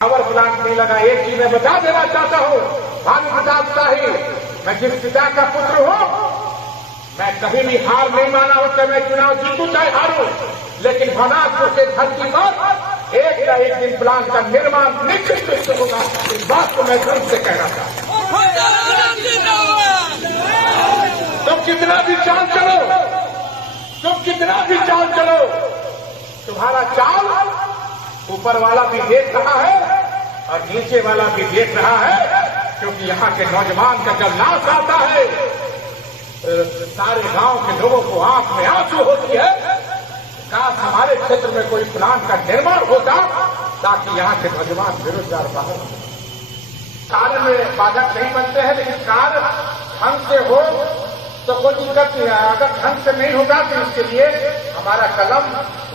Power plant नहीं लगा। एक चीज मैं बता देना चाहता हूं, भानु प्रताप शाही, मैं जिस पिता का पुत्र हूं, मैं कभी भी हार नहीं माना हूं, चाहे मैं चुनाव जीतूं चाहे हारूं, लेकिन भवनाथपुर के धरती पर एक न एक दिन प्लांट का निर्माण निश्चित रूप से होगा। इस बात को मैं गर्व से कहना चाहता हूं। तुम कितना भी चाल चलो, तुम कितना भी चाल चलो, तुम्हारा चाल ऊपर वाला भी देख रहा है और नीचे वाला भी देख रहा है, क्योंकि यहाँ के नौजवान का जब लाश आता है सारे गांव के लोगों को आंख में आंसू होती है। काश हमारे क्षेत्र में कोई प्लांट का निर्माण होता ताकि यहाँ के नौजवान बेरोजगार बाहर। कार्य में बाधक नहीं बनते हैं, लेकिन कार्य ढंग से हो तो कोई दिक्कत नहीं है। अगर ढंग से नहीं होगा तो इसके लिए हमारा कलम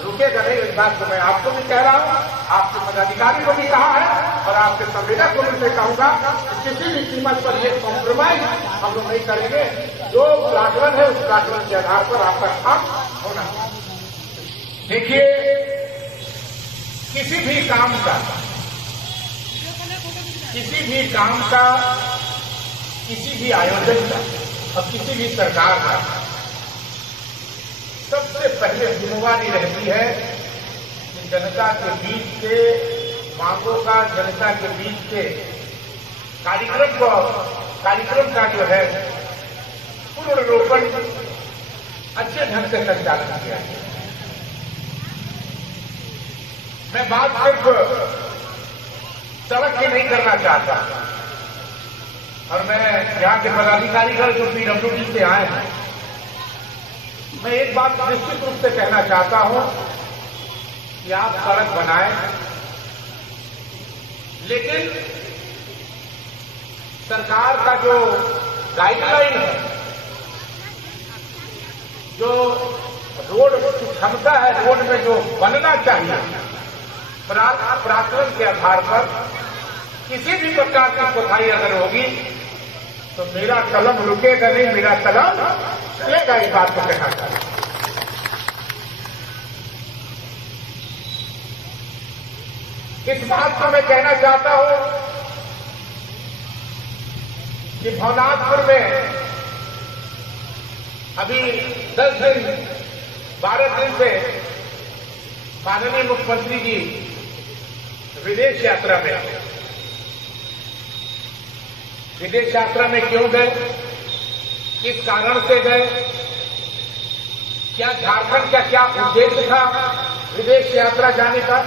रुकेगा नहीं। इस बात को मैं आपको भी कह रहा हूं, आपके पदाधिकारी को भी कहा है और आपके संवेदक को भी कहूंगा कि किसी भी कीमत पर ये कॉम्प्रोमाइज हम लोग नहीं करेंगे। जो प्राकलन है उस प्राकलन के आधार पर आपका काम होना। देखिए, किसी भी काम का, किसी भी आयोजन का और किसी भी सरकार का सबसे पहले जिम्मेवारी रहती है कि जनता के बीच से मांगों का, जनता के बीच से कार्यक्रम का जो है पुनर्रोपण अच्छे ढंग से संचालन किया है। मैं बात सिर्फ सड़क की नहीं करना चाहता, और मैं यहाँ के पदाधिकारीगण जो पीडब्ल्यूडी से आए हैं, मैं एक बात निश्चित रूप से कहना चाहता हूं कि आप सड़क बनाएं, लेकिन सरकार का जो गाइडलाइन है, जो रोड की क्षमता है, रोड में जो बनना चाहिए, प्राकलन के आधार पर किसी भी प्रकार की कोताही अगर होगी तो मेरा कलम रुकेगा नहीं, मेरा कलम चलेगा। इस बात को कहना चाहता हूं। इस बात को मैं कहना चाहता हूं कि भवनाथपुर में अभी 10 दिन 12 दिन से माननीय मुख्यमंत्री जी विदेश यात्रा में क्यों गए, किस कारण से गए, क्या झारखंड का क्या उद्देश्य था विदेश यात्रा जाने का?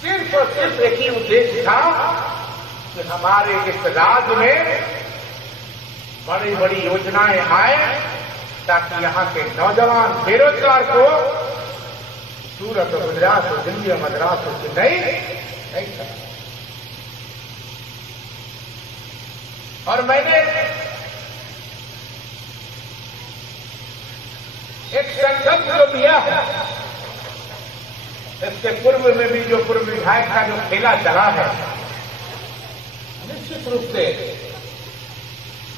सिर्फ और सिर्फ एक ही उद्देश्य था कि हमारे इस राज्य में बड़ी बड़ी योजनाएं आए ताकि यहाँ के नौजवान बेरोजगार को सूरत हो, गुजरात हो, दिल्ली हो, मद्रास हो, चेन्नई नहीं था। और मैंने एक संकल्प जो दिया है, इसके पूर्व में भी जो पूर्व विधायक का जो खेला चला है, निश्चित रूप से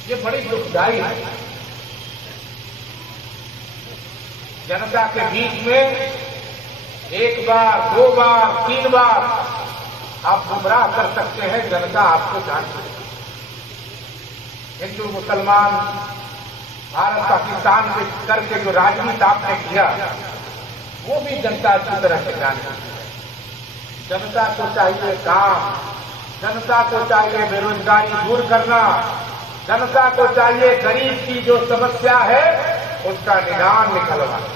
ये बड़ी दुखदायी है। जनता के बीच में एक बार, 2 बार, 3 बार आप गुमराह कर सकते हैं, जनता आपको जानती है। हिंदू मुसलमान, भारत पाकिस्तान के करके जो राजनीति आपने किया वो भी जनता अच्छी तरह से जानती है। जनता को चाहिए काम, जनता को चाहिए बेरोजगारी दूर करना, जनता को चाहिए गरीब की जो समस्या है उसका निदान निकलवाना।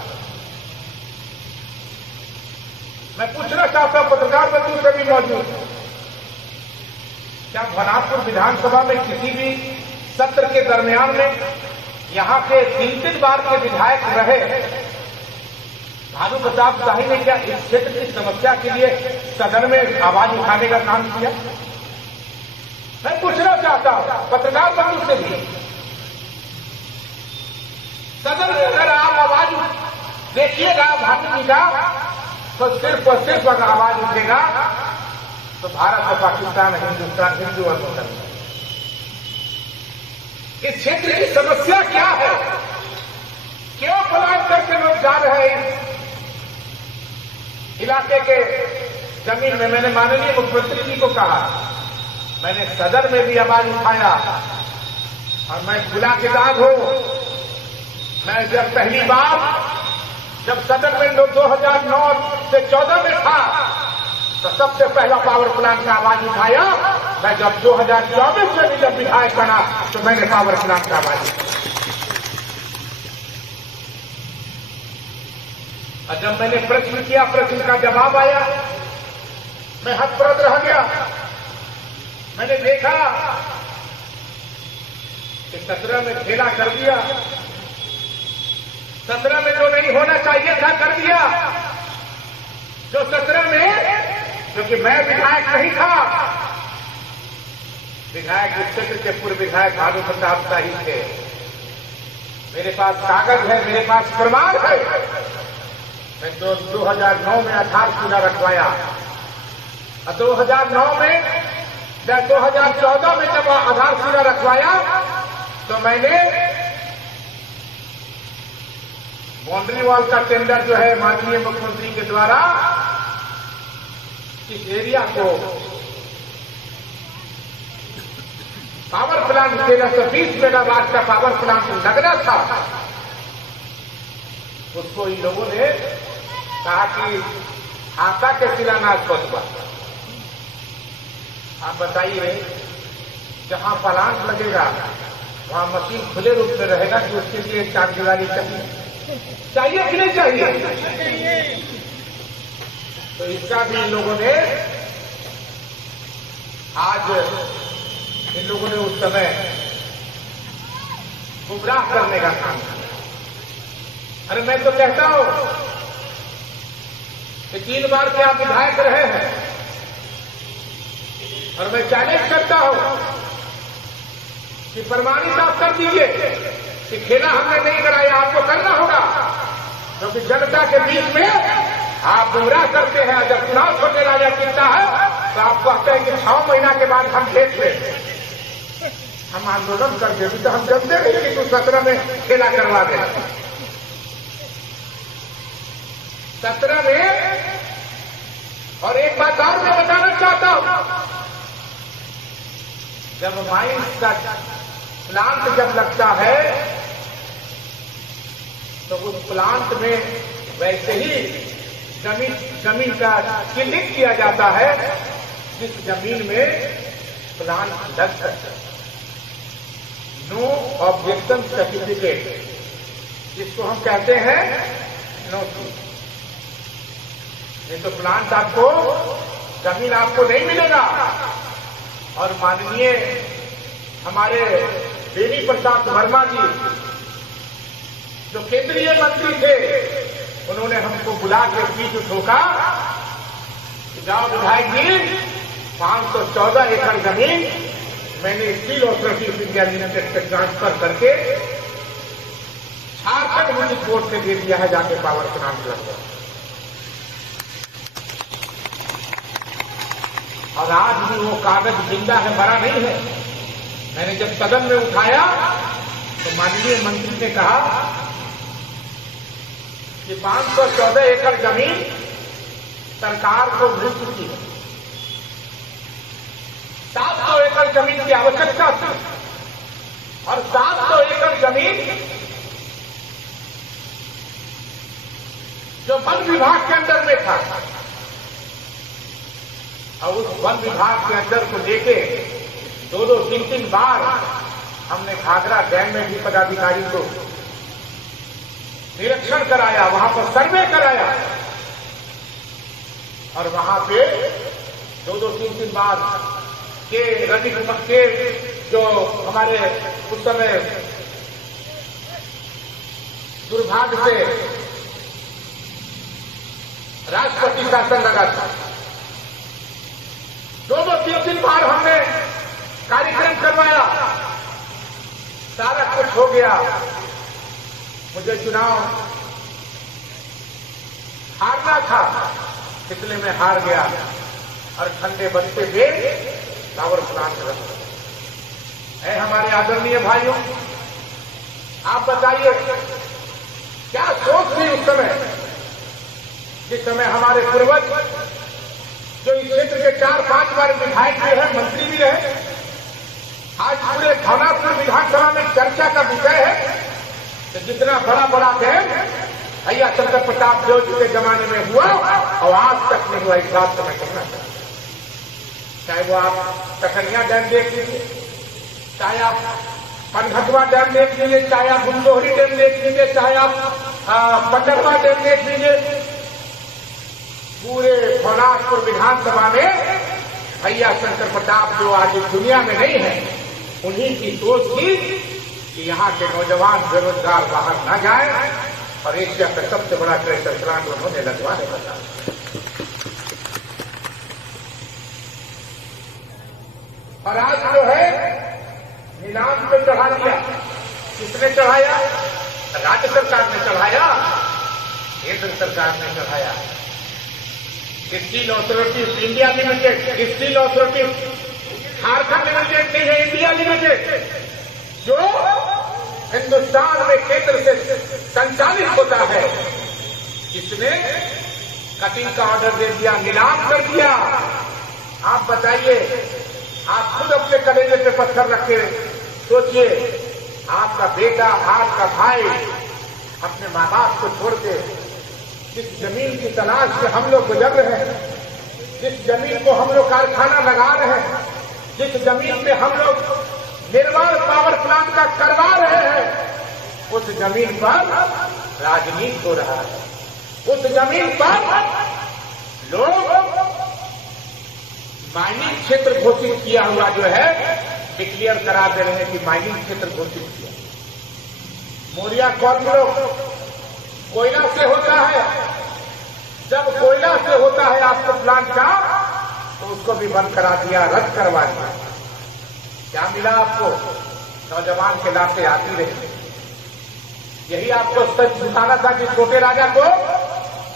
मैं पूछना चाहता हूं, पत्रकार बंधु से भी मौजूद है, क्या भवनाथपुर विधानसभा में किसी भी सत्र के दरमियान में यहां के 3 बार के विधायक रहे भानु प्रताप शाही ने क्या इस क्षेत्र की समस्या के लिए सदन में आवाज उठाने का काम किया? मैं पूछना चाहता हूं पत्रकार बंधु से भी, सदन में अगर आप आवाज देखिएगा भानु जी का, तो सिर्फ और सिर्फ अगर आवाज उठेगा तो भारत और पाकिस्तान, हिंदुस्तान, हिंदू और मुसलमान। इस क्षेत्र की समस्या क्या है? क्यों पलायन करके लोग जा रहे हैं इस इलाके के जमीन में मैंने माननीय मुख्यमंत्री जी को कहा, मैंने सदन में भी आवाज उठाया और मैं खुला किताब हूं। मैं जब पहली बार जब सदन में 2009 से 14 में था तो सबसे पहला पावर प्लांट का आवाज उठाया। मैं जब 2024 में भी जब विधायक बना तो मैंने पावर प्लांट का आवाज उठाया। और जब मैंने प्रश्न किया, प्रश्न का जवाब आया, मैं हतप्रभ रह गया। मैंने देखा कि 17 में खेला कर दिया, 17 में जो नहीं होना चाहिए था कर दिया। जो 17 में, क्योंकि मैं विधायक नहीं था, विधायक इस क्षेत्र के पूर्व विधायक भानु प्रताप शाही थे। मेरे पास कागज है, मेरे पास प्रमाण है। मैं 2009 में आधारशिला रखवाया और 2009 में 2014 में जब आधारशिला रखवाया तो मैंने बाउंड्री वॉल का टेंडर जो है माननीय मुख्यमंत्री के द्वारा इस एरिया को पावर प्लांट 1320 मेगावाट का पावर प्लांट लगना था। उसको इन लोगों ने कहा कि खाता के शिलान्यास पर। आप बताइए, जहां प्लांट लगेगा वहां मशीन खुले रूप में रहेगा कि उसके लिए चारदीवारी चाहिए कि नहीं चाहिए? तो इसका भी इन लोगों ने आज इन लोगों ने उस समय गुमराह करने का काम किया। अरे मैं तो कहता हूं कि 3 बार के आप विधायक रहे हैं और मैं चैलेंज करता हूं कि प्रमाणित आप कर दीजिए कि खेला हमने नहीं कराया, आपको करना होगा। क्योंकि जनता के बीच में आप गुमराह करते हैं। जब चुनाव छोटे राजा जीतता है तो आप कहते हैं कि 6 महीना के बाद हम देख लें, हम आंदोलन कर दें। तो हम जानते नहीं कि तू 17 में खेला करवा दे। 17 में, और एक बात और मैं बताना चाहता हूं, जब माइंस का प्लांट जब लगता है तो उस प्लांट में वैसे ही जमीन का चिन्हित किया जाता है जिस जमीन में प्लांट लग सकता है। नो ऑब्जेक्शन सर्टिफिकेट, जिसको हम कहते हैं नो। नहीं तो प्लांट आपको, जमीन आपको नहीं मिलेगा। और माननीय हमारे बेनी प्रसाद वर्मा जी जो केंद्रीय मंत्री थे, उन्होंने हमको बुला के बीच ठोका कि जाओ विधायक जी, 514 एकड़ जमीन मैंने steel authority of India limited से ट्रांसफर करके झारखंड म्यूनिसिपल बोर्ड से दे दिया है, जाके पावर प्लांट लग गया। और आज भी वो कागज जिंदा है, मरा नहीं है। मैंने जब सदन में उठाया तो माननीय मंत्री ने कहा कि 514 एकड़ जमीन सरकार को मिल चुकी है। 700 एकड़ जमीन की आवश्यकता थी और 700 एकड़ जमीन जो वन विभाग के अंदर में था, और उस वन विभाग के अंदर को लेके 2-3 बार हमने घाघरा डैम में भी पदाधिकारी को निरीक्षण कराया, वहां पर सर्वे कराया और वहां पे 2-3 बार के रवि कुमार के जो हमारे उस समय दुर्भाग्य से राष्ट्रपति शासन लगा था, 2-3 बार हमने कार्यक्रम करवाया, सारा कुछ हो गया। मुझे चुनाव हारना था, इसलिए मैं हार गया और ठंडे बस्ते पे पावर प्लांट रखा। हमारे आदरणीय भाइयों, आप बताइए क्या सोच थी उस समय, जिस समय हमारे पूर्वज जो इस क्षेत्र के 4-5 बार विधायक भी है, मंत्री भी रहे। आज पूरे भावनापुर विधानसभा में चर्चा का विषय है कि जितना बड़ा बड़ा डैम भैया शंकर प्रताप जोशी के जमाने में हुआ और आज तक नहीं हुआ, इस बात को मैं कहना चाहता हूं। चाहे वो आप टकनिया डैम देख लीजिए, चाहे आप पनघटवा डैम देख लीजिए, चाहे आप गुंदोहरी डैम देख लीजिए, चाहे आप पंडरवा डैम देख लीजिए। पूरे भावनापुर विधानसभा में भैया शंकर प्रताप जो आज इस दुनिया में नहीं है, उन्हीं की सोच थी कि यहाँ के नौजवान बेरोजगार बाहर न जाए और एशिया का सबसे बड़ा ट्रेक्टर प्लांट उन्होंने लगवाने लगा। और आज जो है नीलाम पे चढ़ा दिया। किसने चढ़ाया? राज्य सरकार ने चढ़ाया, केंद्र सरकार ने चढ़ाया। Steel authority of India limited, steel authority Jharkhand limited नहीं है, इंडिया लिमिटेड, जो हिंदुस्तान में केंद्र से संचालित होता है। इसने कटिंग का ऑर्डर दे दिया, नीलाम कर दिया। आप बताइए, आप खुद अपने कलेजे पे पत्थर रखे सोचिए, आपका बेटा, आपका भाई अपने माँ बाप को छोड़ के जिस जमीन की तलाश से हम लोग गुजर रहे हैं, जिस जमीन को हम लोग कारखाना लगा रहे हैं, जिस जमीन पे हम लोग निर्माण पावर प्लांट का करवा रहे हैं, उस जमीन पर राजनीति हो रहा है। उस जमीन पर लोग माइनिंग क्षेत्र घोषित किया हुआ जो है डिक्लेयर करा दे रहे हैं कि माइनिंग क्षेत्र घोषित किया। मोरिया कॉर्पोरेट कोयला से होता है, जब कोयला से होता है आपको प्लांट का, तो उसको भी बंद करा दिया, रद्द करवा दिया। क्या मिला आपको? नौजवान के लाते आती रही। यही आपको सच झुकाना था कि छोटे राजा को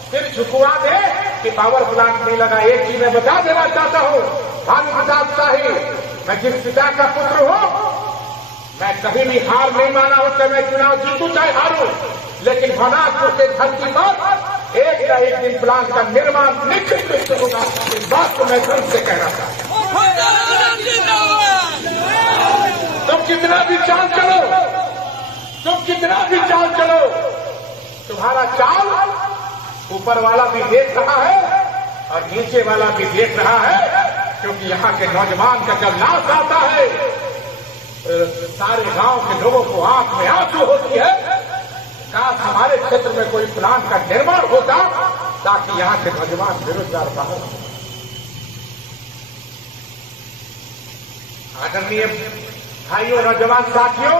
सिर झुकवा दे कि पावर प्लांट नहीं लगा। एक चीज मैं बता देना चाहता हूं, भानु प्रताप शाही, मैं जिस पिता का पुत्र हूं, मैं कभी भी हार नहीं माना हूं कि मैं चुनाव जीतूं चाहे हारूं, लेकिन भावनापुर के धरती पर एक न एक दिन प्लांट का निर्माण निश्चित रूप से होगा। इस बात को मैं गर्व से कहना चाहता हूं। तुम कितना भी चाल चलो, तुम कितना भी चाल चलो, तुम्हारा चाल ऊपर वाला भी देख रहा है और नीचे वाला भी देख रहा है, क्योंकि यहाँ के नौजवान का जब लाश आता है, सारे गांव के लोगों को आंख में आंसू होती है। काश हमारे क्षेत्र में कोई प्लांट का निर्माण होता ताकि यहाँ के नौजवान बेरोजगार बाहर हो। आदरणीय भाइयों, नौजवान साथियों,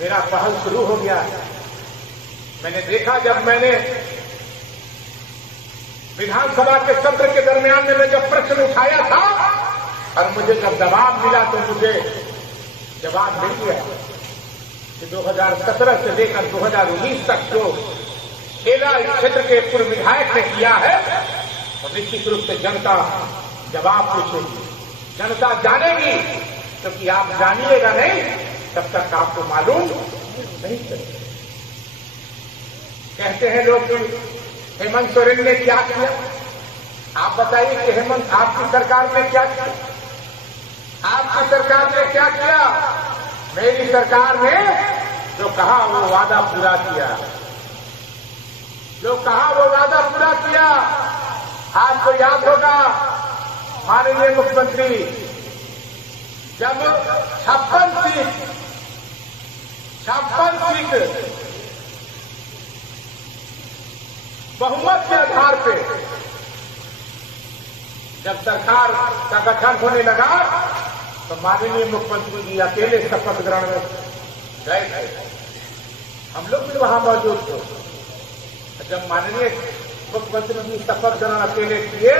मेरा पहल शुरू हो गया है। मैंने देखा, जब मैंने विधानसभा के सत्र के दरमियान में जब प्रश्न उठाया था और मुझे जब जवाब मिला, तो मुझे जवाब मिल गया कि 2017 से लेकर 2019 तक जो खेला इस क्षेत्र के पूर्व विधायक ने किया है, तो निश्चित रूप से जनता जवाब पूछेगी, जनता जानेगी, क्योंकि आप जानिएगा नहीं तब तक आपको मालूम नहीं चलेगा। कहते हैं लोग कि हेमंत सोरेन ने क्या किया। आप बताइए कि हेमंत, आपकी सरकार ने क्या किया? आपकी सरकार ने क्या किया? मेरी सरकार ने जो कहा वो वादा पूरा किया, जो कहा वो वादा पूरा किया। आपको याद होगा, माननीय मुख्यमंत्री, जब 56 सीट बहुमत के आधार पे जब सरकार का गठन होने लगा, तो माननीय मुख्यमंत्री जी अकेले शपथ ग्रहण में गए थे। हम लोग भी वहां मौजूद थे। जब माननीय मुख्यमंत्री जी शपथ ग्रहण अकेले किए,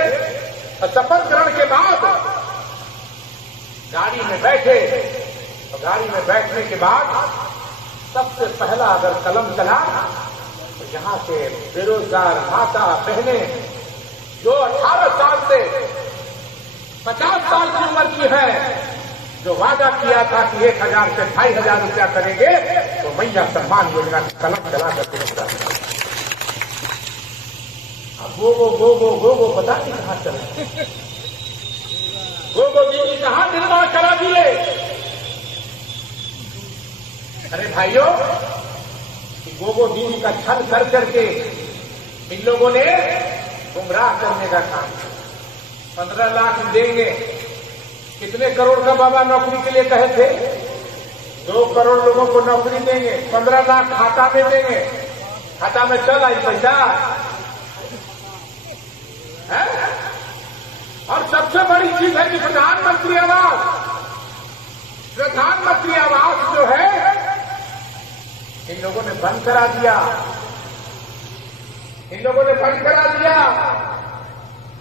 और शपथ ग्रहण के बाद गाड़ी में बैठे, और गाड़ी में बैठने के बाद सबसे पहला अगर कलम चला, तो यहाँ के बेरोजगार माता बहने जो 18 साल से 50 साल की उम्र की है, जो वादा किया था कि 1000 से 2500 रुपया करेंगे, तो मैया सम्मान योजना की कलम चला करके गो पता नहीं कहां चले, गो दीदी कहां निर्माण करा दिए। अरे भाइयों, गो दीदी का छल कर करके इन लोगों ने गुमराह करने का काम किया। 15 लाख देंगे, कितने करोड़ का बाबा नौकरी के लिए कहे थे? 2 करोड़ लोगों को नौकरी देंगे, 15 लाख खाता में देंगे, खाता में चल आई पैसा है। और सबसे बड़ी चीज है कि प्रधानमंत्री आवास जो है इन लोगों ने बंद करा दिया,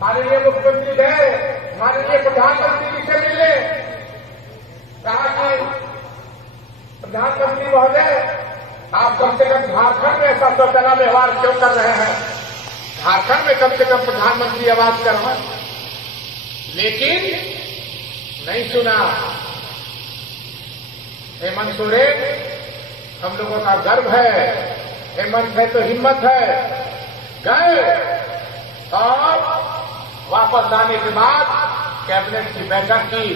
माननीय मुख्यमंत्री गए, माननीय प्रधानमंत्री जी से मिले, कहा कि प्रधानमंत्री महोदय, आप कम से कम झारखंड में ऐसा शौचालय व्यवहार क्यों कर रहे हैं? झारखंड में कम से कम प्रधानमंत्री आवास करवाएं। लेकिन नहीं सुना। हेमंत सोरेन, हम लोगों का गर्व है, हेमंत है तो हिम्मत है। गए और वापस आने के बाद कैबिनेट की बैठक की,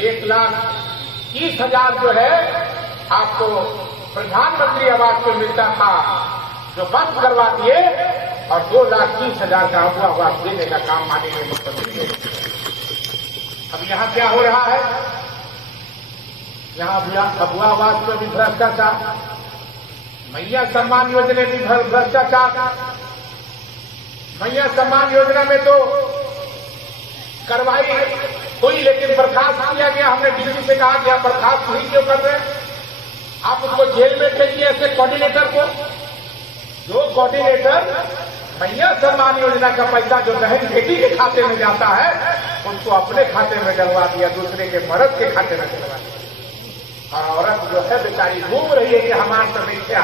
1,30,000 जो है आपको प्रधानमंत्री आवास में मिलता था, जो बंद करवा दिए और 2,30,000 का अगुआ आवास देने का काम माननीय मुख्यमंत्री ने। अब यहां क्या हो रहा है? यहां अगुआ आवास में भी भ्रष्टाचार, मैया सम्मान योजना भी भ्रष्टाचार। मैया सम्मान योजना में तो करवाई हुई, लेकिन बर्खास्त किया गया। हमने डीसी से कहा कि आप बर्खास्त नहीं क्यों कर रहे हैं? आप उसको जेल में भेजिए ऐसे कोऑर्डिनेटर को। जो कोऑर्डिनेटर मैया सम्मान योजना का पैसा जो बहन बेटी के खाते में जाता है, उसको अपने खाते में डलवा दिया, दूसरे के मर्द के खाते में डलवा दिया। और औरत जो है बेचारी घूम रही है कि हमारे समीक्षा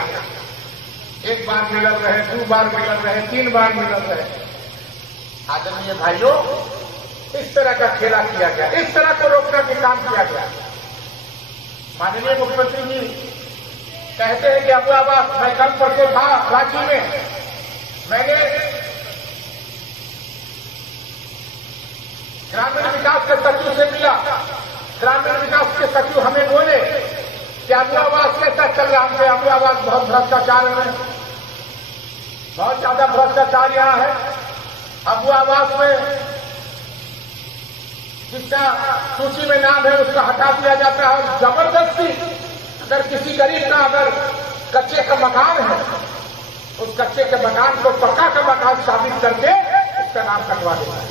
1 बार मिलल रहे, 2 बार मिलल रहे, 3 बार मिलल रहे। आदरणीय भाइयों, इस तरह का खेला किया गया, इस तरह को रोकने का काम किया गया। माननीय मुख्यमंत्री जी कहते हैं कि अगुआ आवास, मैं कल परसों था रांची में, मैंने ग्रामीण विकास के सचिव से मिला। ग्रामीण विकास के सचिव हमें बोले कि अगुआ आवास कैसा चल रहा है? अगुआ आवास बहुत भ्रष्टाचार में, बहुत ज्यादा भ्रष्टाचार यहाँ है। अगुआ आवास में जिसका सूची में नाम है उसका हटा दिया जाता है, और जबरदस्ती अगर किसी गरीब का अगर कच्चे का मकान है, उस कच्चे के मकान को पक्का का मकान साबित करके उसका नाम कटवा देता है।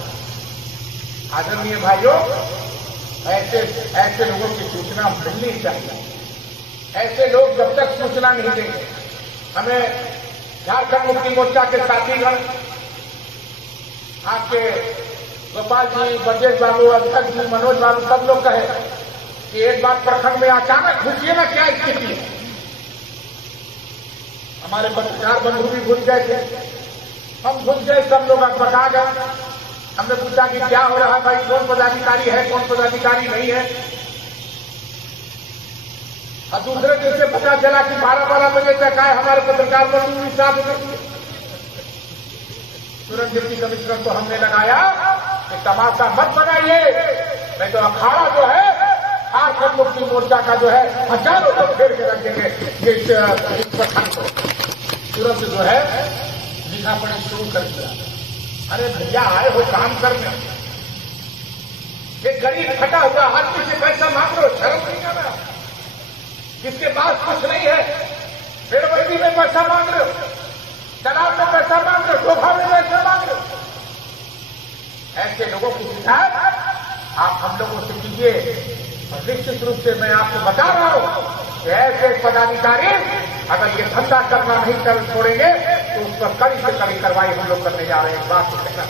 आदरणीय भाइयों, ऐसे लोगों की सूचना मिलनी चाहिए। ऐसे लोग जब तक सूचना नहीं देंगे, हमें झारखंड मुक्ति मोर्चा के साथीगण, आपके गोपाल जी, ब्रजेश बाबू, अध्यक्ष जी, मनोज बाबू, सब लोग कहे कि एक बार प्रखंड में अचानक घुसिए ना, क्या स्थिति है। हमारे पत्रकार बंधु भी घुस गए थे, हम घुस गए, सब लोग बता गए। हमने पूछा कि क्या हो रहा है भाई, कौन पदाधिकारी है, कौन पदाधिकारी नहीं है। और दूसरे दिन से पता चला कि 12-12 बजे तक आए हमारे पत्रकार बंधु भी साथ में। तुरंत डिप्टी कमिश्नर को हमने लगाया कि तमाशा मत बनाइए, नहीं तो अखाड़ा जो है झारखंड मुक्ति मोर्चा का जो है हजारों लोग घेर के रखेंगे इस प्रखंड को। तुरंत जो है लिखा पढ़ी शुरू कर दिया। अरे भैया, आए हो काम करने, एक गरीब फटा हुआ आदमी से पैसा मांग रहे हो, शर्म नहीं आ रहा? जिसके पास कुछ नहीं है, पेड़बंदी में पैसा मांग रहे हो, तालाब में पैसा मांग रहे हो, धोखा में पैसा मांग रहे हो। ऐसे लोगों की शिकायत आप हम लोगों से कीजिए। और निश्चित रूप से मैं आपको बता रहा हूं कि ऐसे पदाधिकारी अगर ये धंधा करना नहीं कर छोड़ेंगे तो उस पर कड़ी से कड़ी कार्रवाई हम लोग करने जा रहे हैं। बात को कहना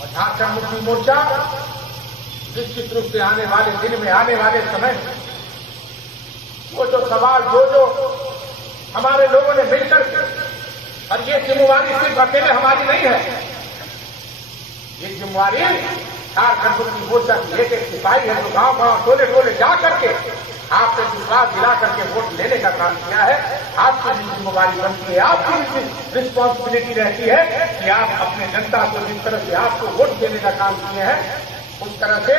और झारखंड मुक्ति मोर्चा निश्चित रूप से आने वाले दिन में, आने वाले समय में वो जो सवाल जो हमारे लोगों ने मिलकर के, और ये जिम्मेवारी सिर्फ अकेले हमारी नहीं है, ये जिम्मेवारी झारखंड की मोर्चा की एक सिपाही है जो गांव गांव टोले टोले जा करके आपने विश्वास दिला करके वोट लेने का काम किया है। आपकी भी जिम्मेवारी बनती है, आपकी भी रिस्पॉन्सिबिलिटी रहती है कि आप अपने जनता को जिस तरह से आपको वोट देने का काम किए हैं उस तरह से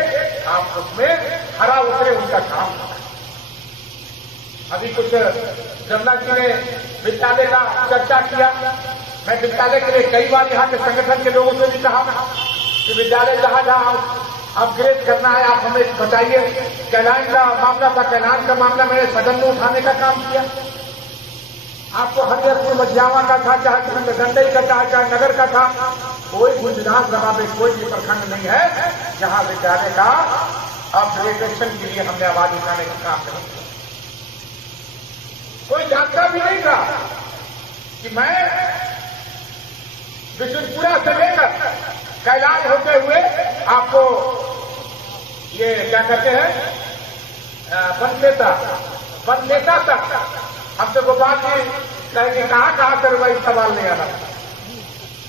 आप उसमें खरा उतरे, उनका काम करें। अभी कुछ जमुना जी ने विद्यालय का चर्चा किया। मैं विद्यालय के लिए कई बार यहाँ के संगठन के लोगों से भी कहा कि विद्यालय जहाँ जहाँ अपग्रेड करना है आप हमें बताइए। कैलान का मामला था, कैलान का मामला मैंने सदन में उठाने का काम किया। आपको हरिहरपुर मझियावा का था, चाहे गंडई का था, चाहे नगर का था, कोई भी विधानसभा में कोई भी प्रखंड नहीं है जहां विद्यालय का अपग्रेडेशन के लिए हमने आवाज उठाने का काम नहीं किया। कोई जानता भी नहीं था कि मैं बिशुनपुरा से लेकर कैलाश होते हुए आपको ये क्या कहते हैं बनलेता तक हमसे गोपाल जी कहेंगे कहां से वही सवाल नहीं आना।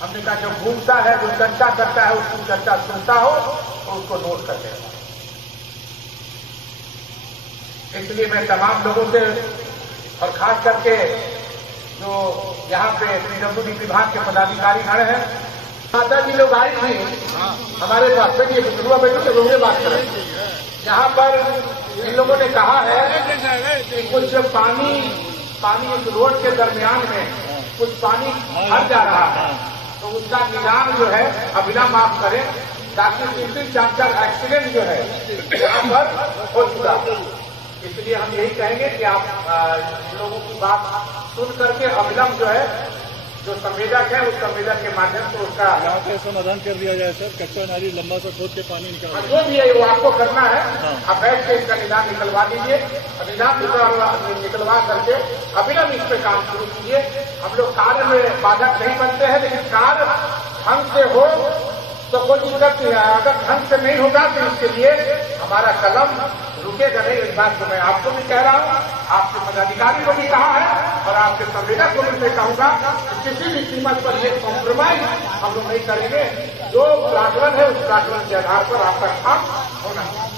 हमने कहा जो घूमता है, जो चर्चा करता है, उसकी चर्चा सुनता हो तो उसको नोट कर देगा। इसलिए मैं तमाम लोगों से और खास करके जो यहाँ पे पीडब्ल्यूडी विभाग के पदाधिकारी खड़े हैं, माता जी लोग आई थी हमारे पास में, ये बुजुर्ग बैठो तो लोग बात करें। यहाँ पर इन लोगों ने कहा है कि कुछ पानी इस रोड के दरमियान में कुछ पानी भर जा रहा है, तो उसका निदान जो है अविलंब आप करें ताकि 3-4 एक्सीडेंट जो है यहाँ पर हो चुका। इसलिए हम यही कहेंगे कि आप लोगों की बात सुन करके अविलंब जो है जो संवेदक है उस संवेदक के माध्यम से उसका यहाँ पे समाधान कर दिया जाए सर। कच्चा नाली लंबा सा खोद के पानी निकाल जो भी है वो आपको करना है। आप बैठ के इसका निदान निकलवा दीजिए, निदान निकलवा करके अविलंब इस पे काम शुरू कीजिए। हम लोग कार्य में बाधक नहीं बनते हैं, लेकिन कार्य ढंग से हो तो कोई दिक्कत नहीं है। अगर ढंग से नहीं होगा तो इसके लिए हमारा कदम रुकेगा नहीं। इस बात को मैं आपको भी कह रहा हूँ, आपके पदाधिकारी को भी कहा है और आपके संवेदक को भी मैं कहूंगा कि किसी भी कीमत पर ये कॉम्प्रोमाइज हम लोग नहीं करेंगे। जो प्राकलन है उस प्राकलन के आधार पर आपका काम होना है।